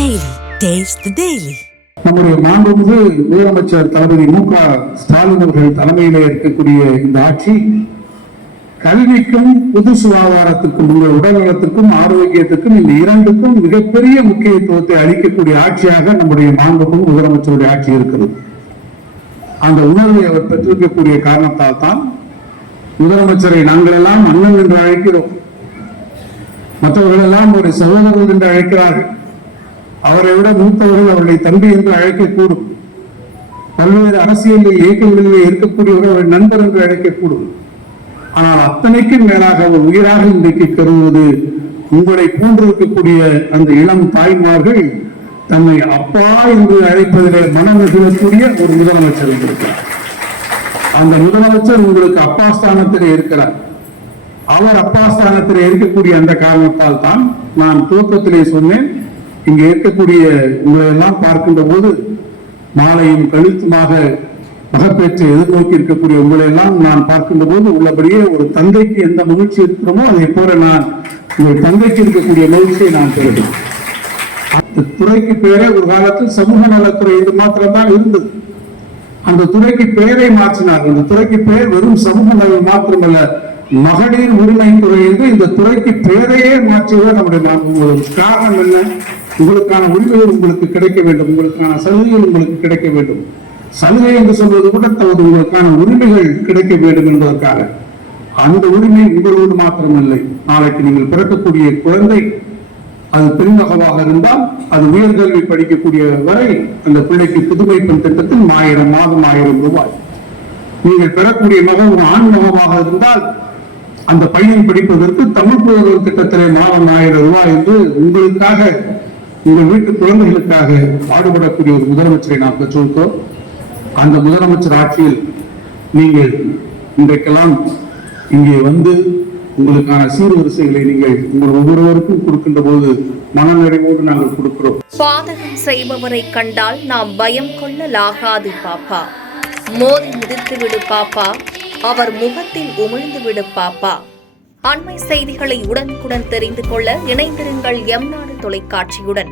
Daily. Taste the Daily. நம்முடைய மாண்புமிகு முதலமைச்சர் தளபதி மு.க. ஸ்டாலின் அவர்கள் தலைமையிலே இருக்கக்கூடிய இந்த ஆட்சி கல்விக்கும் பொது சுகாதாரத்துக்கும் உங்கள் உடல்நலத்துக்கும் ஆரோக்கியத்துக்கும் இந்த இரண்டுக்கும் மிகப்பெரிய முக்கியத்துவத்தை அளிக்கக்கூடிய ஆட்சியாக நம்முடைய மாண்புமிகு முதலமைச்சருடைய ஆட்சி இருக்கிறது. அந்த உணர்வை அவர் பெற்றிருக்கக்கூடிய காரணத்தால் தான் முதலமைச்சரை நாங்கள் எல்லாம் அண்ணன் என்று அழைக்கிறோம். மற்றவர்கள் எல்லாம் ஒரு சகோதரர்கள் என்று அழைக்கிறார்கள். அவரை விட மூத்தவர்கள் அவர்களை தம்பி என்று அழைக்கக்கூடும். பல்வேறு அரசியல் இயக்கங்களிலே இருக்கக்கூடியவர்கள் அவர்கள் நண்பர் என்று அழைக்கக்கூடும். ஆனால் அத்தனைக்கும் மேலாக அவர் உயிராக இன்றைக்கு கருதுவது உங்களை போன்றிருக்கக்கூடிய அந்த இளம் தாய்மார்கள் தம்மை அப்பா என்று அழைப்பதிலே மனம் நெகிழக்கூடிய ஒரு முதலமைச்சர் இருக்கிறார். அந்த முதலமைச்சர் உங்களுக்கு அப்பா ஸ்தானத்திலே இருக்கிறார். அவர் அப்பா ஸ்தானத்திலே இருக்கக்கூடிய அந்த காரணத்தால் தான் நான் துவக்கத்திலே சொன்னேன், இங்கே இருக்கக்கூடிய உங்களை எல்லாம் பார்க்கின்ற போது மாலையும் கழுத்துமாக மகப்பேற்றை எதிர்நோக்கி இருக்கக்கூடிய உங்களை எல்லாம் நான் பார்க்கின்ற போது உள்ளபடியே ஒரு தந்தைக்கு எந்த மகிழ்ச்சி இருக்கிறோமோ அதை போல நான் உங்கள் தந்தைக்கு இருக்கக்கூடிய மகிழ்ச்சியை நான் பெறுகிறேன். அந்த துறைக்கு பேரே ஒரு காலத்தில் சமூக நலத்துறை என்று மாத்திரம்தான் இருந்தது. அந்த துறைக்கு பெயரை மாற்றினார். அந்த துறைக்கு பெயர் வெறும் சமூக நலம் மாத்திரமல்ல, மகளிர் உரிமை துறை என்று இந்த துறைக்கு பெயரையே மாற்றியவர் நம்முடைய காரணம் என்ன? உங்களுக்கான உரிமைகள் உங்களுக்கு கிடைக்க வேண்டும், உங்களுக்கான சலுகைகள் உங்களுக்கு கிடைக்க வேண்டும். சலுகை என்று சொல்வது கூட தவது உங்களுக்கான உரிமைகள் கிடைக்க வேண்டும் என்பதற்காக. அந்த உரிமை உங்களோடு மாத்திரமில்லை, நாளைக்கு நீங்கள் பிறக்கக்கூடிய குழந்தை அது பெண்மகவாக இருந்தால் அது உயர்கல்வி படிக்கக்கூடிய வரை அந்த பிள்ளைக்கு புதுமை பெண் திட்டத்தில் மாதம் 1000 ரூபாய். நீங்கள் பெறக்கூடிய மகன் ஆண் மகவாக இருந்தால் அந்த பையன் படிப்பதற்கு தமிழ் புலவர் திட்டத்திலே மாதம் 1000 ரூபாய் என்று உங்களுக்காக உங்கள் வீட்டு குழந்தைகளுக்காக பாடுபடக்கூடிய ஒரு முதலமைச்சரை நாம் பெற்றிருக்கிறோம். அந்த முதலமைச்சர் ஆட்சியில் நீங்கள் இன்றைக்கெல்லாம் இங்கே வந்து உங்களுக்கான சீர்வரிசைகளை நீங்கள் உங்கள் ஒவ்வொருவருக்கும் கொடுக்கின்ற போது மனநிறைவோடு நாங்கள் கொடுக்கிறோம். பாதகம் செய்பவரை கண்டால் நாம் பயம் கொள்ளலாகாது பாப்பா, மோதி மிதித்து விடு பாப்பா, அவர் முகத்தில் உமிழ்ந்து விடு பாப்பா. அண்மை செய்திகளை உடனுக்குடன் தெரிந்து கொள்ள இணைந்திருங்கள் எம் நாடு தொலைக்காட்சியுடன்.